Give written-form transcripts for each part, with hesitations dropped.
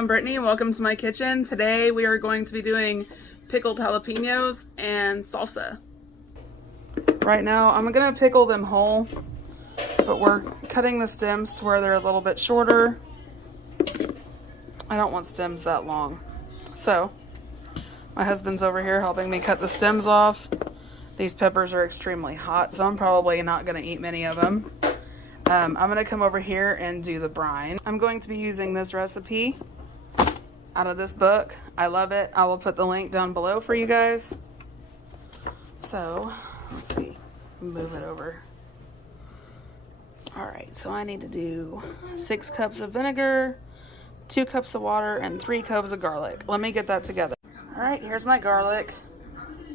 I'm Brittany and welcome to my kitchen. Today we are going to be doing pickled jalapenos and salsa. Right now I'm gonna pickle them whole, but we're cutting the stems to where they're a little bit shorter. I don't want stems that long. So my husband's over here helping me cut the stems off. These peppers are extremely hot, so I'm probably not gonna eat many of them. I'm gonna come over here and do the brine. I'm going to be using this recipe out of this book. I love it. I will put the link down below for you guys. So let's see, move it over. All right, so I need to do 6 cups of vinegar, 2 cups of water, and 3 cloves of garlic. Let me get that together. All right, here's my garlic.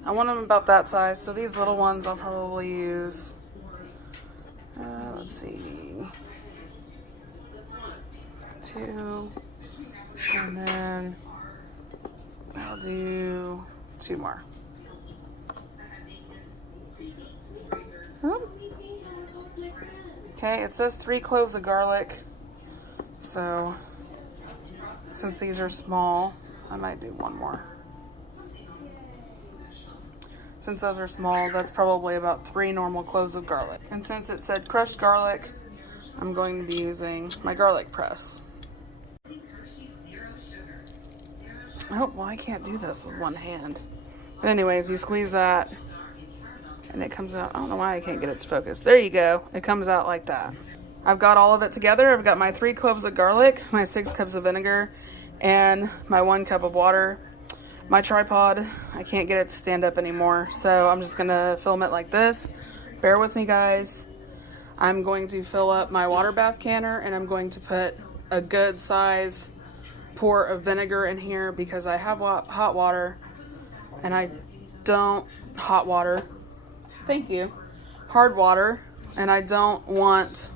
I want them about that size, so these little ones I'll probably use, let's see, 2, and then I'll do 2 more. Okay, it says 3 cloves of garlic, so since these are small, I might do 1 more. Since those are small, that's probably about 3 normal cloves of garlic. And since it said crushed garlic, I'm going to be using my garlic press. Oh, well, I can't do this with one hand. But anyways, you squeeze that and it comes out. I don't know why I can't get it to focus. There you go. It comes out like that. I've got all of it together. I've got my 3 cloves of garlic, my 6 cups of vinegar, and my 1 cup of water. My tripod, I can't get it to stand up anymore, so I'm just gonna film it like this. Bear with me, guys. I'm going to fill up my water bath canner and I'm going to put a good size pour of vinegar in here because I have hot water and I don't hard water, and I don't want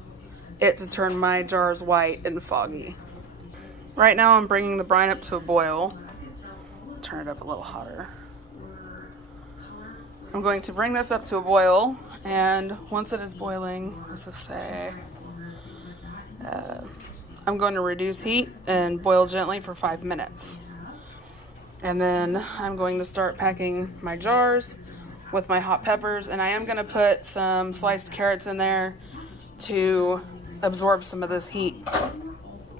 it to turn my jars white and foggy. Right now I'm bringing the brine up to a boil. Turn it up a little hotter. I'm going to bring this up to a boil, and once it is boiling, let's just say, I'm going to reduce heat and boil gently for 5 minutes. And then I'm going to start packing my jars with my hot peppers, and I am going to put some sliced carrots in there to absorb some of this heat.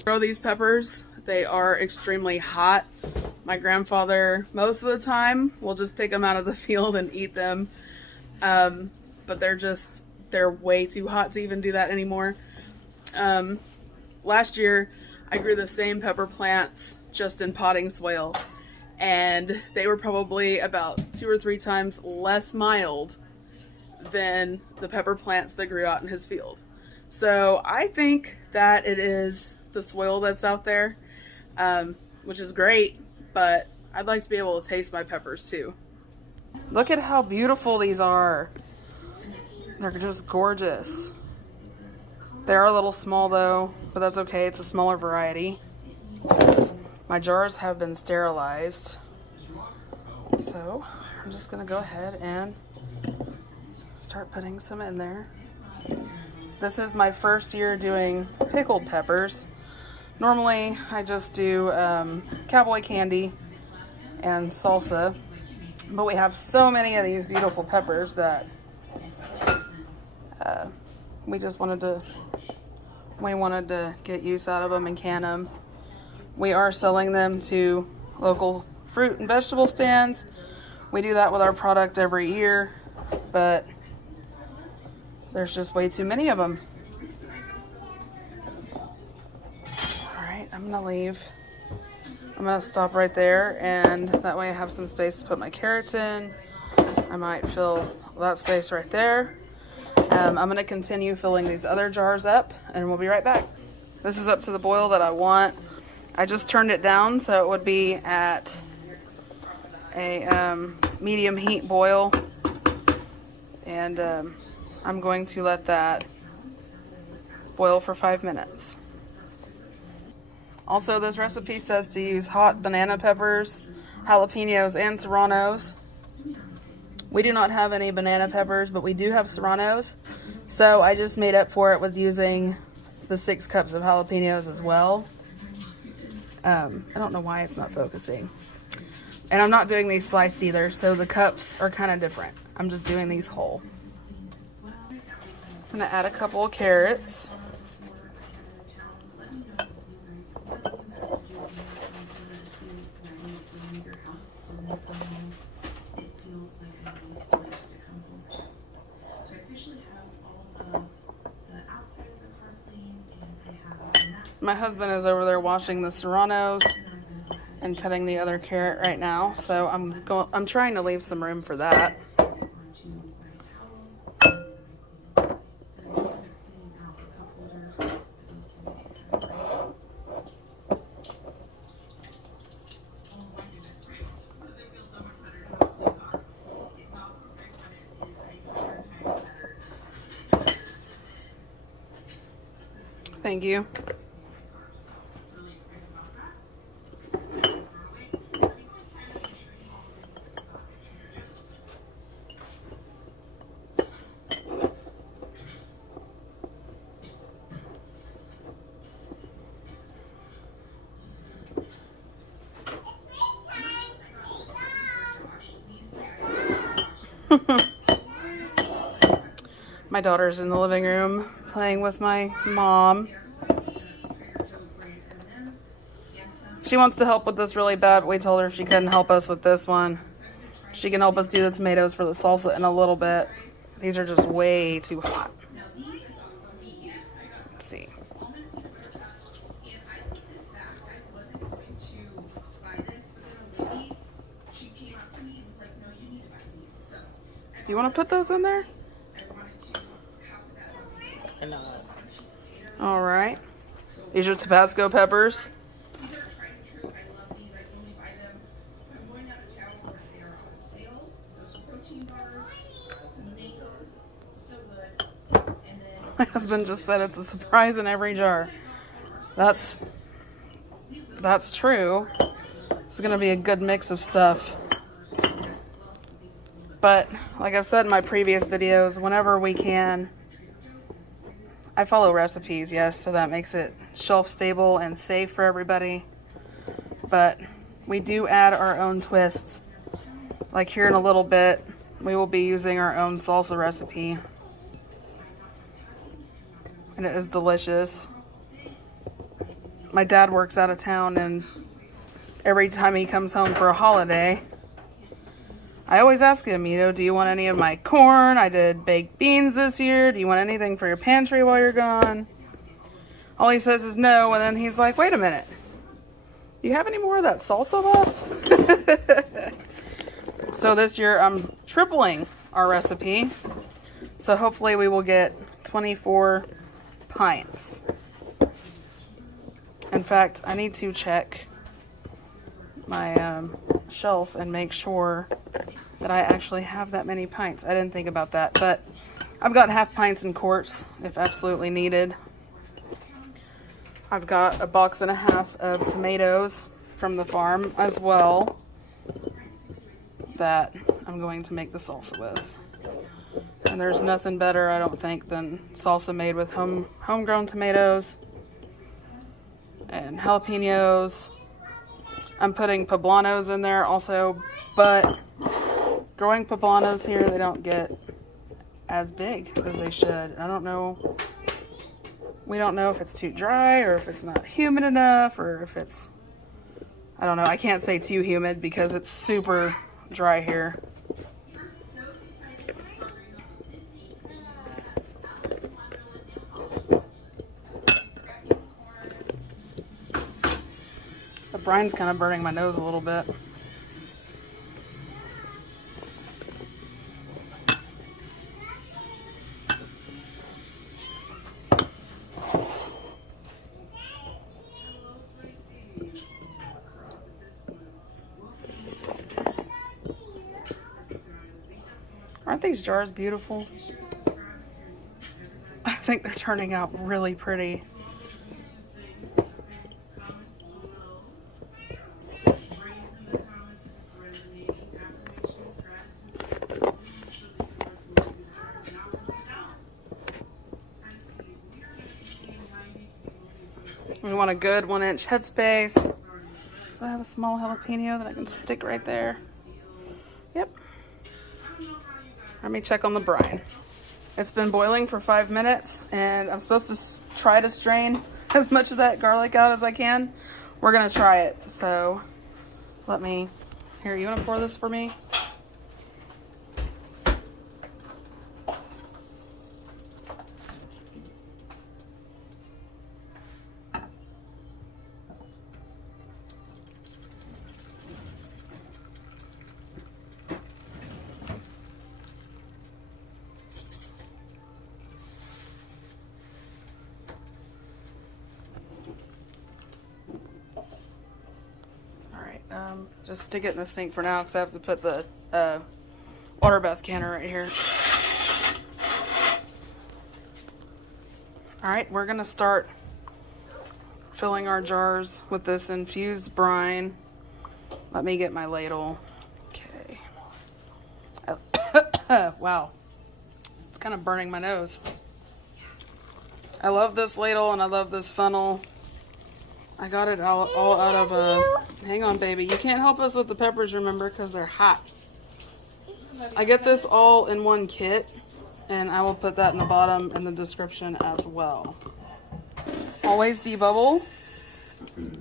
Throw these peppers. They are extremely hot. My grandfather, most of the time, will just pick them out of the field and eat them. But they're way too hot to even do that anymore. Last year, I grew the same pepper plants just in potting soil. And they were probably about 2 or 3 times less mild than the pepper plants that grew out in his field. So I think that it is the soil that's out there, which is great. But I'd like to be able to taste my peppers too. Look at how beautiful these are. They're just gorgeous. They are a little small though, but that's okay. It's a smaller variety. My jars have been sterilized. So I'm just gonna go ahead and start putting some in there. This is my first year doing pickled peppers. Normally, I just do cowboy candy and salsa, but we have so many of these beautiful peppers that we wanted to get use out of them and can them. We are selling them to local fruit and vegetable stands. We do that with our product every year, but there's just way too many of them. I'm gonna leave. I'm gonna stop right there, and that way I have some space to put my carrots in. I might fill that space right there. I'm gonna continue filling these other jars up, and we'll be right back. This is up to the boil that I want. I just turned it down so it would be at a medium heat boil, and I'm going to let that boil for 5 minutes. Also, this recipe says to use hot banana peppers, jalapeños, and serranos. We do not have any banana peppers, but we do have serranos. So I just made up for it with using the 6 cups of jalapeños as well. I don't know why it's not focusing. And I'm not doing these sliced either, so the cups are kind of different. I'm just doing these whole. I'm gonna add a couple of carrots. My husband is over there washing the serranos and cutting the other carrot right now, so I'm trying to leave some room for that. Thank you. My daughter's in the living room playing with my mom. She wants to help with this really bad, but we told her if she couldn't help us with this one, she can help us do the tomatoes for the salsa in a little bit. These are just way too hot. Let's see. Do you want to put those in there? All right. These are Tabasco peppers. My husband just said it's a surprise in every jar. That's true. It's gonna be a good mix of stuff. But like I've said in my previous videos, whenever we can, I follow recipes, yes, so that makes it shelf stable and safe for everybody. But we do add our own twists. Like here in a little bit, we will be using our own salsa recipe. And it is delicious. My dad works out of town, and every time he comes home for a holiday, I always ask him, you know, do you want any of my corn? I did baked beans this year. Do you want anything for your pantry while you're gone? All he says is no, and then he's like, wait a minute. Do you have any more of that salsa left? So this year I'm tripling our recipe. So hopefully we will get 24 pints. In fact, I need to check my shelf and make sure that I actually have that many pints. I didn't think about that, but I've got half pints and quarts if absolutely needed. I've got a box and a half of tomatoes from the farm as well that I'm going to make the salsa with. And there's nothing better, I don't think, than salsa made with homegrown tomatoes and jalapeños. I'm putting poblanos in there also, but growing poblanos here, they don't get as big as they should. I don't know. We don't know if it's too dry or if it's not humid enough or if it's, I don't know. I can't say too humid because it's super dry here. The brine's kind of burning my nose a little bit. Aren't these jars beautiful? I think they're turning out really pretty. We want a good 1-inch headspace. Do I have a small jalapeno that I can stick right there? Yep. Let me check on the brine. It's been boiling for 5 minutes, and I'm supposed to try to strain as much of that garlic out as I can. We're gonna try it, so let me, here, you wanna pour this for me? Just stick it in the sink for now because I have to put the water bath canner right here. Alright, we're going to start filling our jars with this infused brine. Let me get my ladle. Okay. Wow. It's kind of burning my nose. I love this ladle and I love this funnel. I got it all out of a... Hang on, baby. You can't help us with the peppers, remember, because they're hot. I get this all in one kit, and I will put that in the bottom in the description as well. Always debubble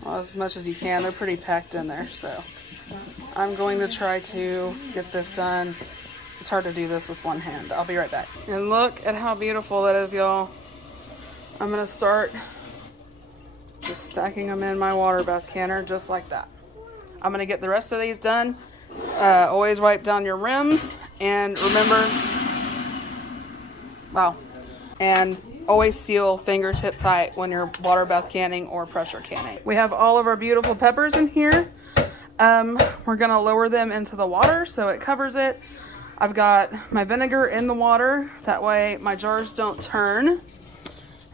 as much as you can. They're pretty packed in there, so I'm going to try to get this done. It's hard to do this with one hand. I'll be right back. And look at how beautiful that is, y'all. I'm going to start just stacking them in my water bath canner just like that. I'm going to get the rest of these done. Always wipe down your rims, and remember, wow, and always seal fingertip tight when you're water bath canning or pressure canning. We have all of our beautiful peppers in here. We're going to lower them into the water so it covers it. I've got my vinegar in the water, that way my jars don't turn.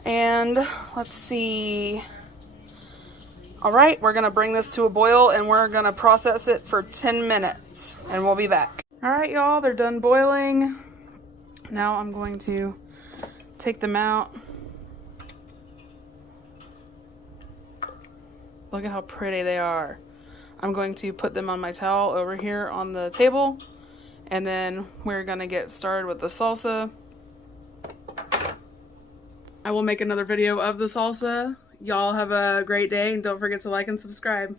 And let's see. All right, we're gonna bring this to a boil and we're gonna process it for 10 minutes and we'll be back. All right, y'all, they're done boiling. Now I'm going to take them out. Look at how pretty they are. I'm going to put them on my towel over here on the table, and then we're gonna get started with the salsa. I will make another video of the salsa. Y'all have a great day, and don't forget to like and subscribe.